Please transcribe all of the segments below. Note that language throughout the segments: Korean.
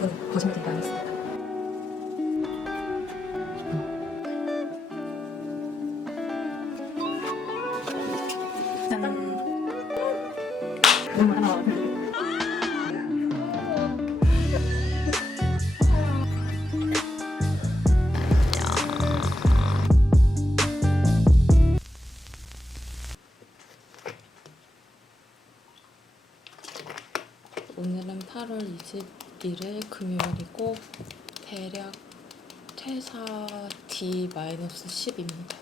그건 거짓말이 아니었습니다. D-10입니다.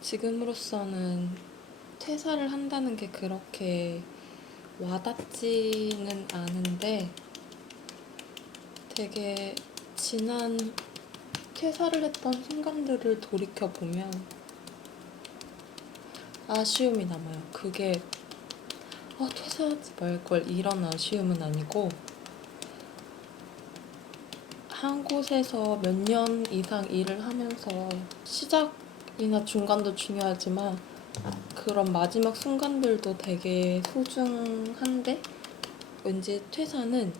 지금으로서는 퇴사를 한다는 게 그렇게 와닿지는 않은데 되게 지난 퇴사를 했던 순간들을 돌이켜보면 아쉬움이 남아요. 그게 아, 퇴사하지 말걸 이런 아쉬움은 아니고 한 곳에서 몇 년 이상 일을 하면서 시작이나 중간도 중요하지만 그런 마지막 순간들도 되게 소중한데 왠지 퇴사는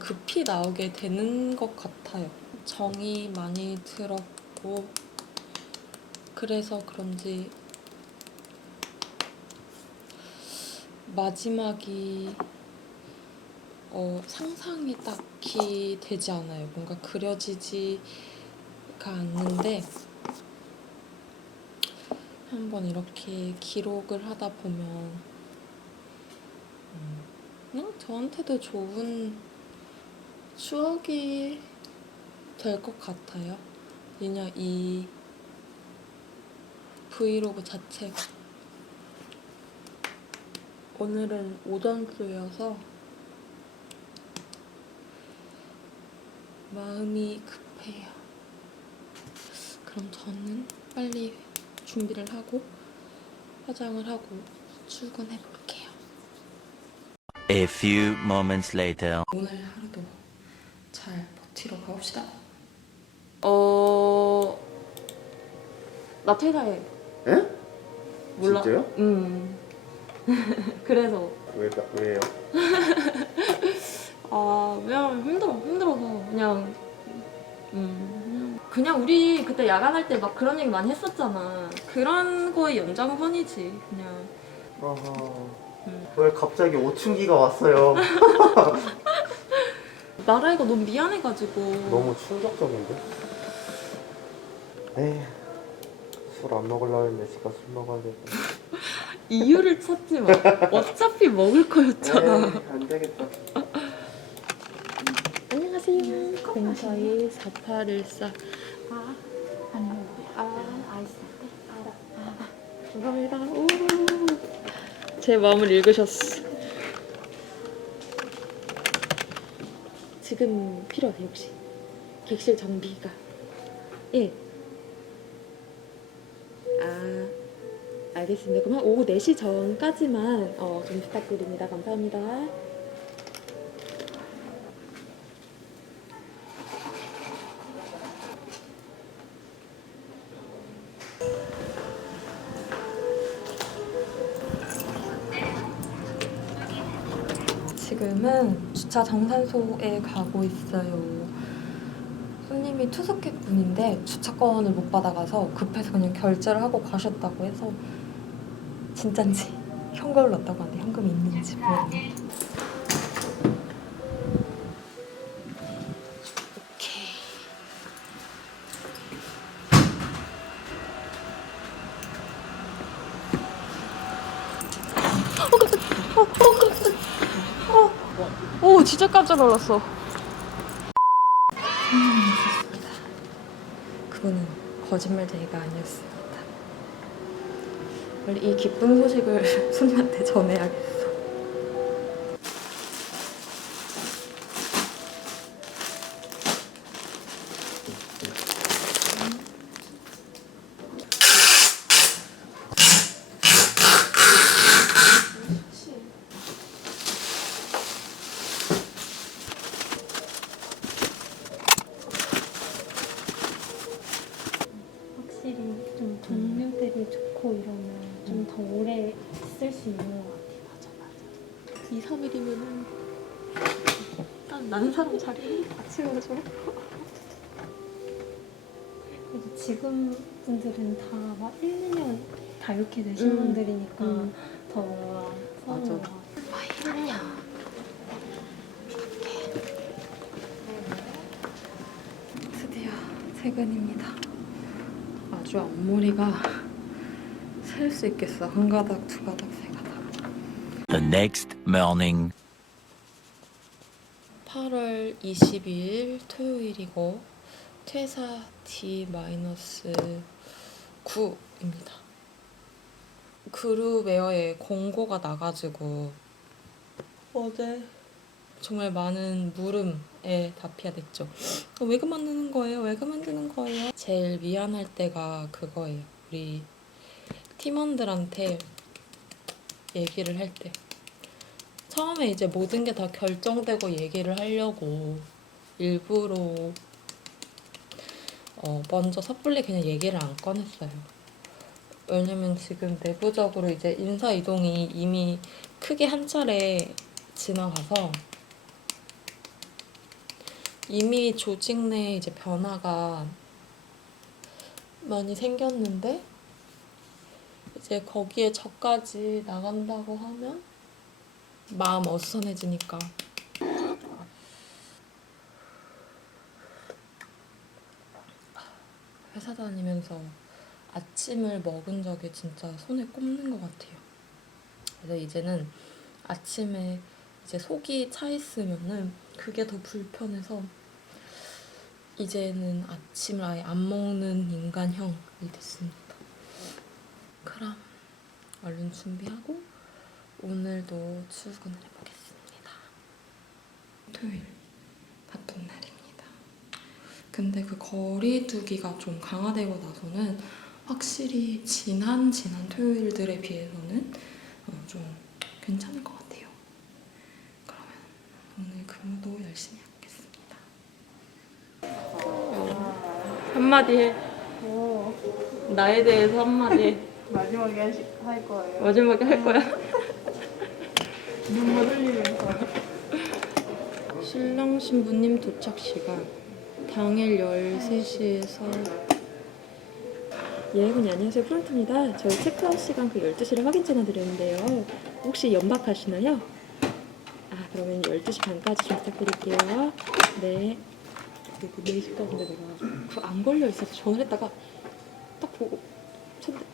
급히 나오게 되는 것 같아요. 정이 많이 들었고 그래서 그런지 마지막이 어, 상상이 딱 히 되지 않아요. 뭔가 그려지지가 않는데 한번 이렇게 기록을 하다 보면 음, 그냥 저한테도 좋은 추억이 될 것 같아요. 그냥 이 브이로그 자체가 오늘은 오전수여서 마음이 급해요. 그럼 저는 빨리 준비를 하고 화장을 하고 출근해 볼게요. A few moments later. 오늘 하루도 잘 버티러 가봅시다. 어, 나 퇴사해. 에? 몰라. 진짜요? 음. 그래서 왜, 왜요? 아 그냥 힘들어 힘들어서 그냥 음 그냥, 우리 그때 야간할 때 막 그런 얘기 많이 했었잖아 그런 거의 연장선이지 그냥 어허. 음. 왜 갑자기 오춘기가 왔어요? 말하기가 너무 미안해가지고 너무 충격적인데? 에이, 술 안 먹으려고 했는데 지가 술 먹어야겠다. 이유를 찾지 마 어차피 먹을 거였잖아 에이, 안 되겠다. 안녕하세요 근처에 4814 아, 아니요. 아, 아이스 라떼. 아, 감사합니다 오. 제 마음을 읽으셨어 지금 필요하세요 혹시 객실 정비가 예. 아 알겠습니다 한 오후 4시 전까지만 어, 좀 부탁드립니다 감사합니다 주차 정산소에 가고 있어요. 손님이 투숙객 분인데 주차권을 못 받아가서 급해서 그냥 결제를 하고 가셨다고 해서 진짠지 현금을 넣었다고 하는데 현금이 있는지 모르겠네요. 진짜 깜짝 놀랐어. 그거는 거짓말쟁이가 아니었습니다. 원래 이 기쁜 소식을 손님한테 전해야겠어. 사람 자리 줘. 그래도 지금 분들은 다 막 1, 2년 다 이렇게 되신 음, 분들이니까 음. 더 뭔가 맞아. 서로가 드디어 퇴근입니다. 아주 앞머리가 셀 수 있겠어. 한 가닥, 두 가닥, 세 가닥. The next morning. 8월 22일 토요일이고 퇴사 D-9입니다. 그룹웨어에 공고가 나가지고 어제 정말 많은 물음에 답해야 됐죠. 어, 왜 그만두는 거예요? 왜 그만두는 거예요? 제일 미안할 때가 그거예요. 우리 팀원들한테 얘기를 할 때. 처음에 이제 모든 게 다 결정되고 얘기를 하려고 일부러 어, 먼저 섣불리 그냥 얘기를 안 꺼냈어요. 왜냐면 지금 내부적으로 이제 인사 이동이 이미 크게 한 차례 지나가서 이미 조직 내 이제 변화가 많이 생겼는데 이제 거기에 저까지 나간다고 하면 마음 어수선해지니까 회사 다니면서 아침을 먹은 적이 진짜 손에 꼽는 것 같아요. 그래서 이제는 아침에 이제 속이 차 있으면은 그게 더 불편해서 이제는 아침을 아예 안 먹는 인간형이 됐습니다. 그럼 얼른 준비하고 오늘도 출근을 해보겠습니다. 토요일 바쁜 날입니다. 근데 그 거리 두기가 좀 강화되고 나서는 확실히 지난 지난 토요일들에 비해서는 어, 좀 괜찮을 것 같아요. 그러면 오늘 근무도 열심히 해보겠습니다. 한마디 해. 나에 대해서 한마디 해. 마지막에 할 거예요. 마지막에 할 거야. 눈물 흘리면서. 신랑 신부님 도착 시간 당일 13시에서 예, 여러분 안녕하세요. 프론트입니다. 저희 체크아웃 시간 그 12시를 확인 전화 드렸는데요. 혹시 연박하시나요? 아, 그러면 12시 반까지 좀 부탁드릴게요. 네. 근데 그 4시까지인데 내가 그안 걸려 있어서 전화를 했다가 딱 보고 쳤는데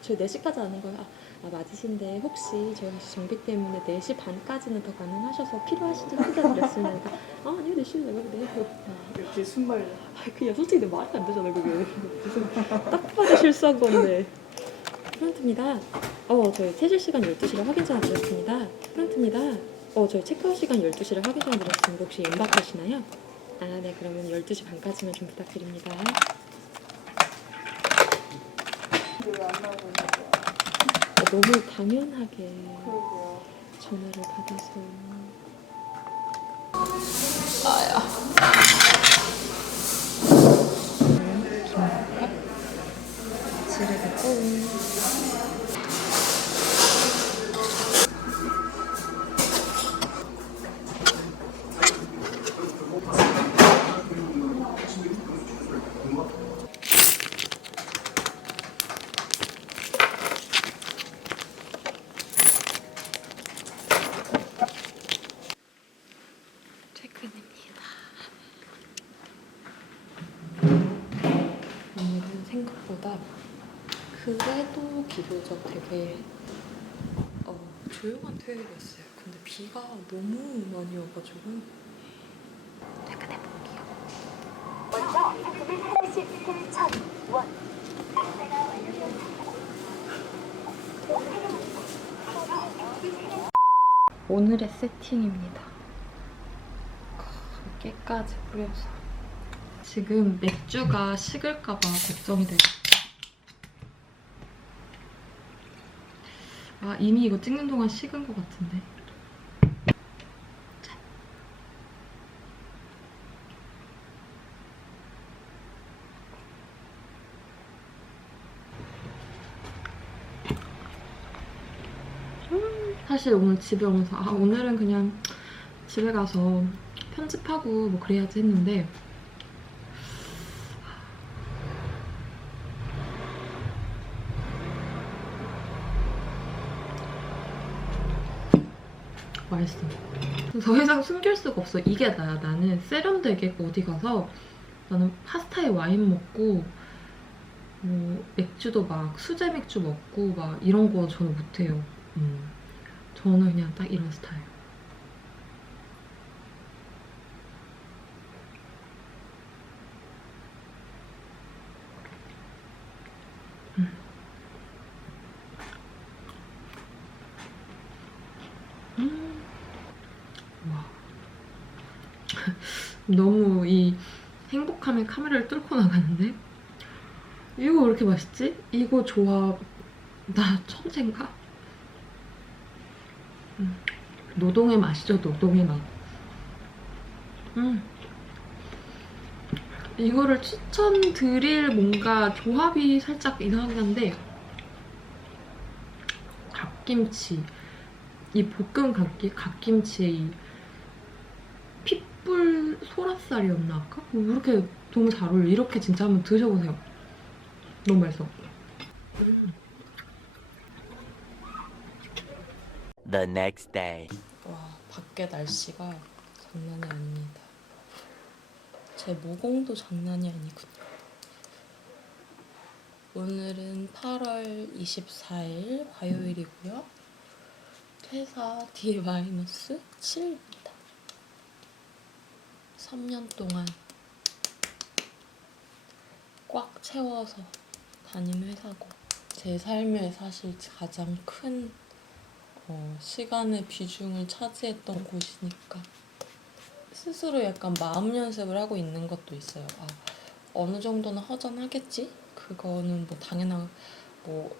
저희 4시까지 하는 거예요. 아, 아, 맞으신데 혹시 저희 정비 때문에 4시 반까지는 더 가능하셔서 필요하신지 확인드렸습니다. 아, 아니요, 4시는 내가 네. 아, 역시 순발. 아, 그냥 솔직히 내 말이 안 되잖아, 그게. 무슨 딱 봐도 실수한 건데. 프런트입니다. 어, 저희 퇴실 시간 12시를 확인 전화 드렸습니다. 프런트입니다. 어, 저희 체크아웃 시간 12시를 확인 전화 드렸습니다. 혹시 연박하시나요? 아, 네, 그러면 12시 반까지만 좀 부탁드립니다. 왜안 나오고 너무 당연하게. 전화를 받아서. 아야. 지르고. 비교적 되게 어, 조용한 토요일이었어요. 근데 비가 너무 많이 와가지고 퇴근해 볼게요. 오늘의 세팅입니다. 깨까지 뿌려서 지금 맥주가 식을까봐 걱정이 돼요. 아 이미 이거 찍는 동안 식은 것 같은데. 짠. 음, 사실 오늘 집에 오면서 아 오늘은 그냥 집에 가서 편집하고 뭐 그래야지 했는데 맛있어. 더 이상 숨길 수가 없어. 이게 나야. 나는 세련되게 어디 가서 나는 파스타에 와인 먹고 뭐 맥주도 막 수제 맥주 먹고 막 이런 거 저는 못해요. 음. 저는 그냥 딱 이런 스타일. 음. 음. 와. 너무 이 행복함에 카메라를 뚫고 나가는데? 이거 왜 이렇게 맛있지? 이거 조합 나 천재인가? 음. 노동의 맛이죠, 노동의 맛. 음. 이거를 추천드릴 뭔가 조합이 살짝 이상하긴 한데 갓김치 이 볶음 갓기, 갓김치에 이 소라살이었나 아까? 뭐 이렇게 너무 잘 어울려 이렇게 진짜 한번 드셔보세요 너무 맛있어 The next day. 와 밖에 날씨가 장난이 아닙니다. 제 모공도 장난이 아니군요. 오늘은 8월 24일 화요일이고요. 퇴사 D-7입니다. 3년 동안 꽉 채워서 다닌 회사고 제 삶에 사실 가장 큰 어, 시간의 비중을 차지했던 곳이니까 스스로 약간 마음 연습을 하고 있는 것도 있어요. 아, 어느 정도는 허전하겠지? 그거는 뭐 당연한 뭐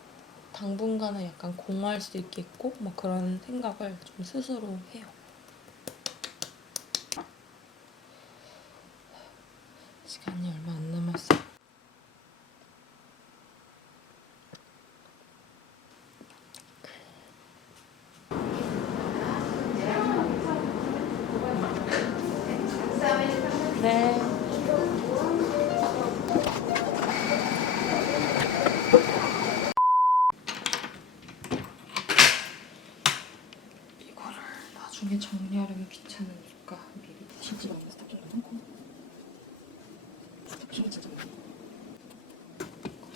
당분간은 약간 공허할 수 있겠고 뭐 그런 생각을 좀 스스로 해요. 시간이 얼마 안 남았어요. 네. 이거를 나중에 정리하려면 귀찮으니까 미리 진짜 많은 스타좀 넣고 스타킹 진짜 많아.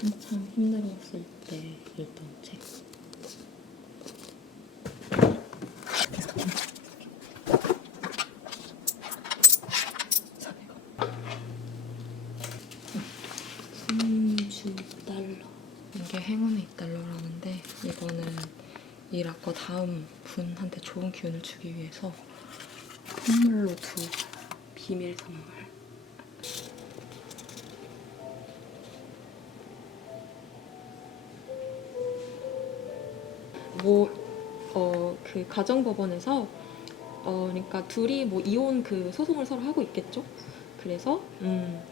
한참 힘들었을 때 읽던 책. 손주 달러. 이게 행운의 2달러라는데 이거는 일학과 다음 분한테 좋은 기운을 주기 위해서 선물로 두 비밀 선물. 뭐, 어, 그 가정법원에서, 어, 그러니까 둘이 뭐 이혼 그 소송을 서로 하고 있겠죠? 그래서, 음,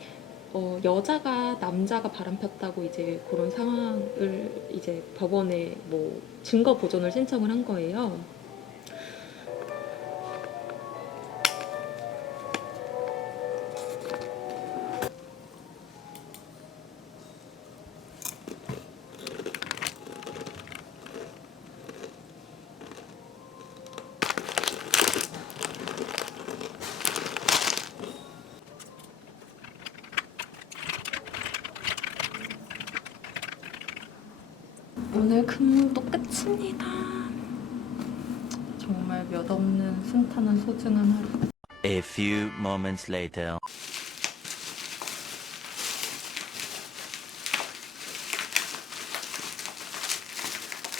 어, 여자가 남자가 바람 폈다고 이제 그런 상황을 이제 법원에 뭐 증거 보존을 신청을 한 거예요. Moments later.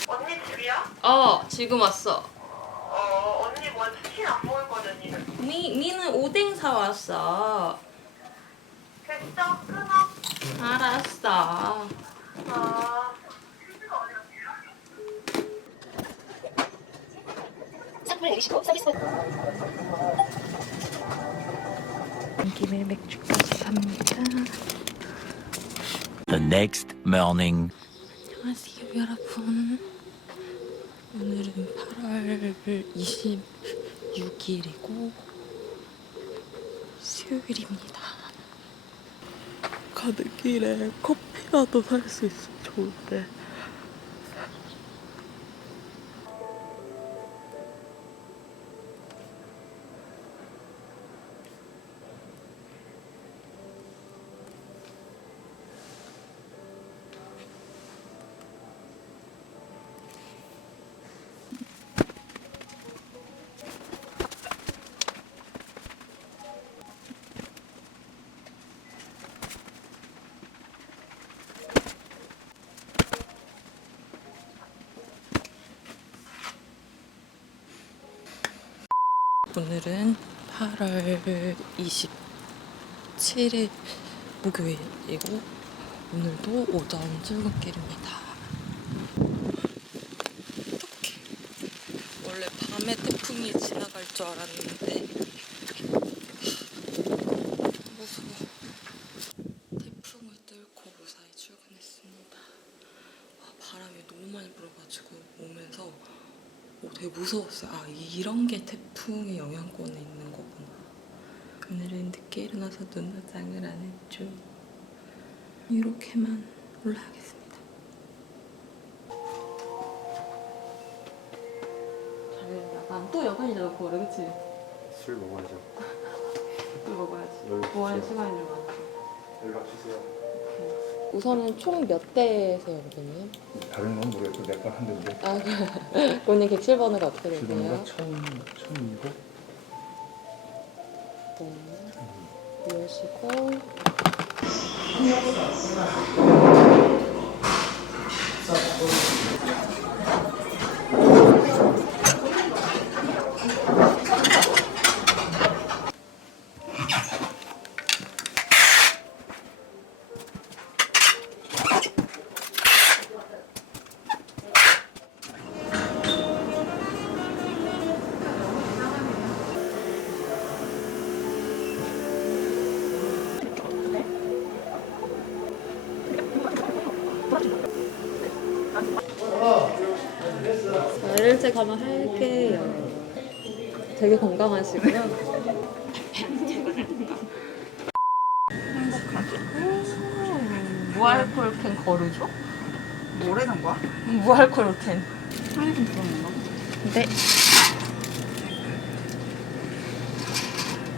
언니 집이야? 어, 지금 왔어. 어, 언니 뭐 치킨 안 먹을 거지, 언니는? 니, 니는 오뎅 사왔어. 됐어, 끊어. 알았어. 아. 온 김에 맥주까지 삽니다. The next morning. 안녕하세요, 여러분. 오늘은 8월 20, 6일이고 수요일입니다. 가는 길에 커피라도 살 수 있으면 좋은데. 8월 27일 목요일이고 오늘도 오전 출근길입니다. 어떡해. 원래 밤에 태풍이 지나갈 줄 알았는데 무서워. 태풍을 뚫고 무사히 출근했습니다. 와, 바람이 너무 많이 불어가지고 오면서 오, 무서웠어요. 아, 이런 게 태풍의 영향권에 있는 거구나. 오늘은 늦게 일어나서 눈 화장을 안 했죠. 이렇게만 올라가겠습니다. 잘 된다. 난또 여간이다 놓고 그래, 그치? 술 먹어야죠. 또 먹어야지. 주세요. 시간인 줄 알았어. 연락 주세요. 우선은 총 몇 대세요, 여기는? 다른 건 모르겠고 내건 한 대인데 아, 그 본인 객실번호가 어떻게 지금가 되세요? 처음 처음이고 네. 이러시고 되게 건강하시고요. 무알콜 캔 거르죠? 뭐라는 거야? 무알콜 캔. 한좀 들어먹는 거? 네.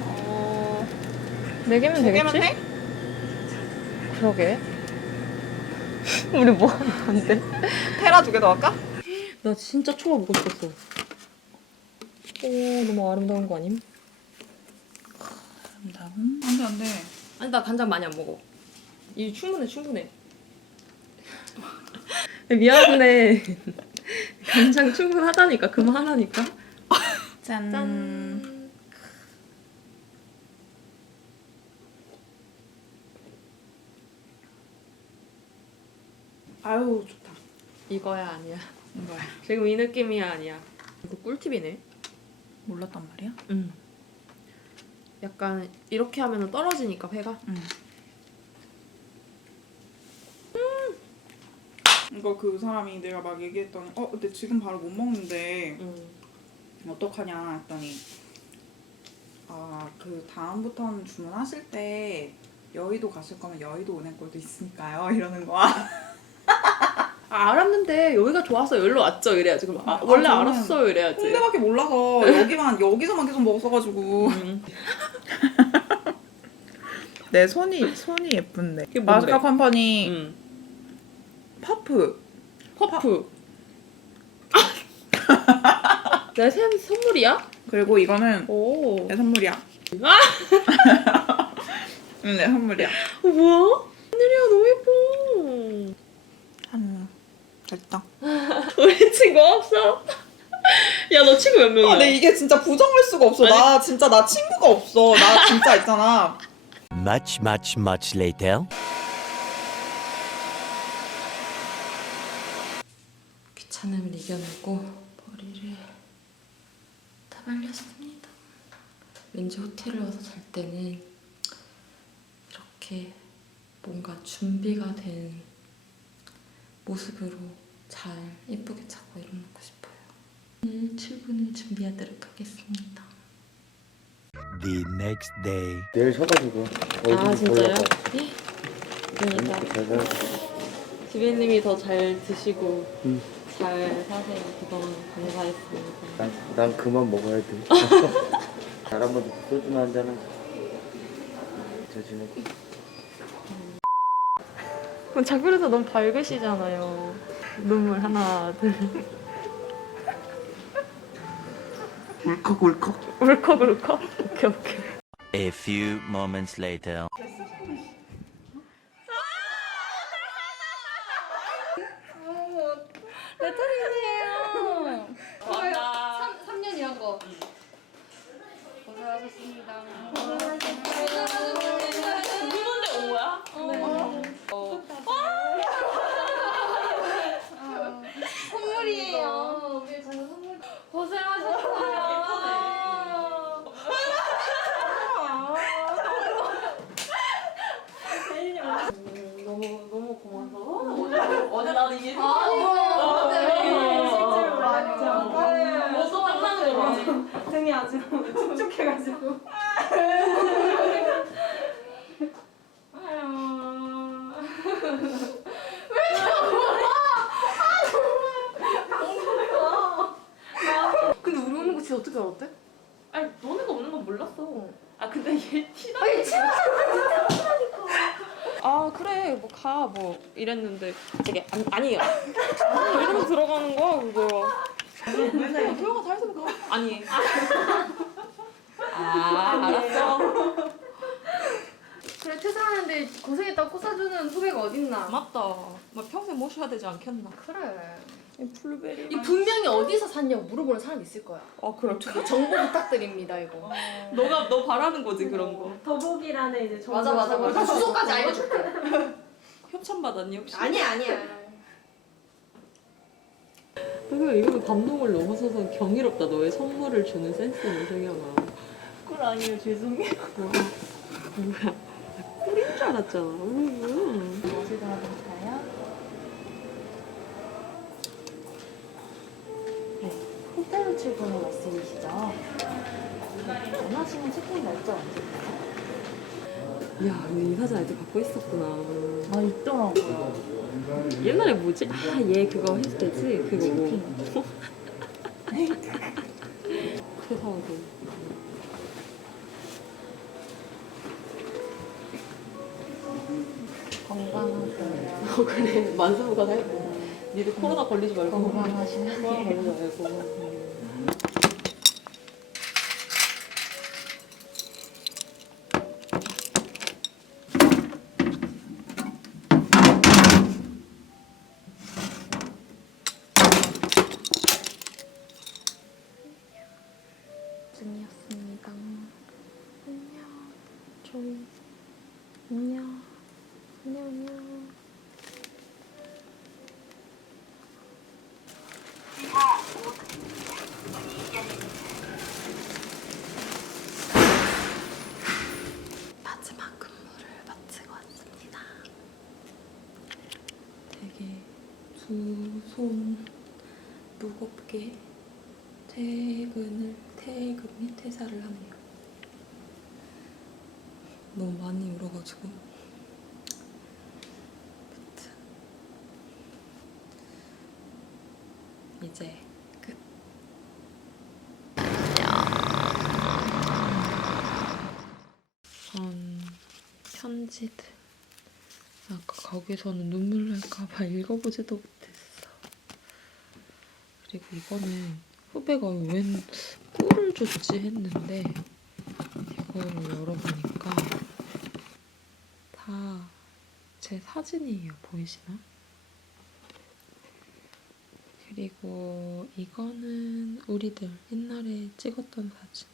어... 네 개면 두 개만 되겠지? 돼? 그러게. 우리 뭐 하는 건데? 테라 두 개 더 할까? 나 진짜 초밥 먹고 싶었어. 오, 너무 아름다운 거 아님? 아름다운? 안돼 안돼 아니, 나 간장 많이 안 먹어. 이 충분해, 충분해. 미안해. 간장 충분하다니까, 그만하라니까. 짠. 짠. 아유 좋다 이거야, 아니야. 이거야 지금 이 느낌이야, 아니야. 이거 꿀팁이네. 몰랐단 말이야? 응. 약간 이렇게 하면 떨어지니까 회가. 응 이거 그 사람이 내가 막 얘기했더니 어 근데 지금 바로 못 먹는데 응. 어떡하냐 했더니 아 그 다음부터는 주문하실 때 여의도 가실 거면 여의도 은행골도 있으니까요 이러는 거야 아, 알았는데 여기가 좋아서 여기로 왔죠 이래야지. 그럼 아, 아, 원래 저는 알았어요 이래야지. 홍대밖에 몰라서 여기만 여기서만 계속 먹었어가지고 응. 내 손이 손이 예쁜데 뭔데? 마스카 컴퍼니 응. 퍼프 퍼프. 내새 선물이야? 그리고 이거는 오. 내 선물이야 아! 응, 내 선물이야 어, 뭐야? 하늘이야 너무 예뻐. 음, 됐다 우리 친구 없어? 야 너 친구 몇 명이야? 아, 근데 이게 진짜 부정할 수가 없어 나 진짜 나 친구가 없어 나 진짜 있잖아 Much, much, much later. 귀찮음을 이겨내고 머리를 다 말렸습니다. 왠지 호텔에 와서 잘 때는 이렇게 뭔가 준비가 된 모습으로 잘 예쁘게 자고 일어나고 싶어요. 오늘 출근을 준비하도록 하겠습니다. The next day. 내일 쉬어가지고 아, 진짜요? 그러니까 제가 지배님이 더 잘 드시고 응. 잘 사세요. 그동안 감사했습니다. 난, 난 그만 먹어야 돼 할아버지 소주나 한잔 하자 저 지내 고 그럼 작별에서 너무 밝으시잖아요. 눈물 하나, 둘. 울컥 울컥 울컥 울컥. 오케이 오케이. A few moments later. 레터링이에요. 3년이란 거. 누군데 온 거야? 어. 선물이에요. 우리 저는 선물. 고생하셨어요. 너무 너무 고마워서 어제 나는 이게 아, 네. 실제로 맞죠. 뭐또 만나는 거 맞지? 등이 아주 축축해가지고. 근데 우리 오는 거 진짜 어떻게 알았대? 아니 너네가 오는 건 몰랐어. 아 근데 얘 티나. 아니, 진짜. 아 그래 뭐 가 뭐 이랬는데 되게 아니, 아니에요. 이러고 들어가는 거야 그거. 맨날 다 해서 가. 아니. 아 알았어. 그래, 퇴사하는데 고생했다고 꽃사주는 후배가 어딨나. 맞다. 뭐 평생 모셔야 되지 않겠나? 그래. 이 블루베리. 이 분명히 어디서 샀냐고 물어보는 사람 있을 거야. 아 그렇죠. 그 정보 부탁드립니다, 이거. 너가 너 바라는 거지 그런 거. 더보기란에 이제 정보 맞아, 맞아, 맞아. 주소까지 알려줄게. 협찬 받았니 혹시? 아니야, 아니야. 그러니까 이거는 감동을 넘어서서 경이롭다. 너의 선물을 주는 센스는 세경아. 꿀 아니에요 죄송해요. 뭐야? 꿀인 줄 알았잖아. 음. 무엇을 도와드릴까요? 호텔로 출근의 말씀이시죠? 네, 원하시는 체크인 날짜 언제일까요? 야, 근데 이 사진 아직도 갖고 있었구나. 아, 있더라고요. 옛날에 뭐지? 아, 얘 그거 했을 때지? 그거고. 회사하고. 건강하세요. 어, 그래. 만수무가 살고. 니들 코로나 걸리지 말고. 코로나 걸리지 말고. 조이. 안녕. 안녕, 안녕. 마지막 근무를 마치고 왔습니다. 되게 두손 무겁게 퇴근을 퇴근 및 퇴사를 하네요. 너무 아무튼 이제 끝. 전 편지들 아까 거기서는 눈물 날까봐 읽어보지도 못했어. 그리고 이거는 후배가 웬 꿀을 줬지 했는데 이거를 열어보니까 다 제 사진이에요. 보이시나? 그리고 이거는 우리들 옛날에 찍었던 사진.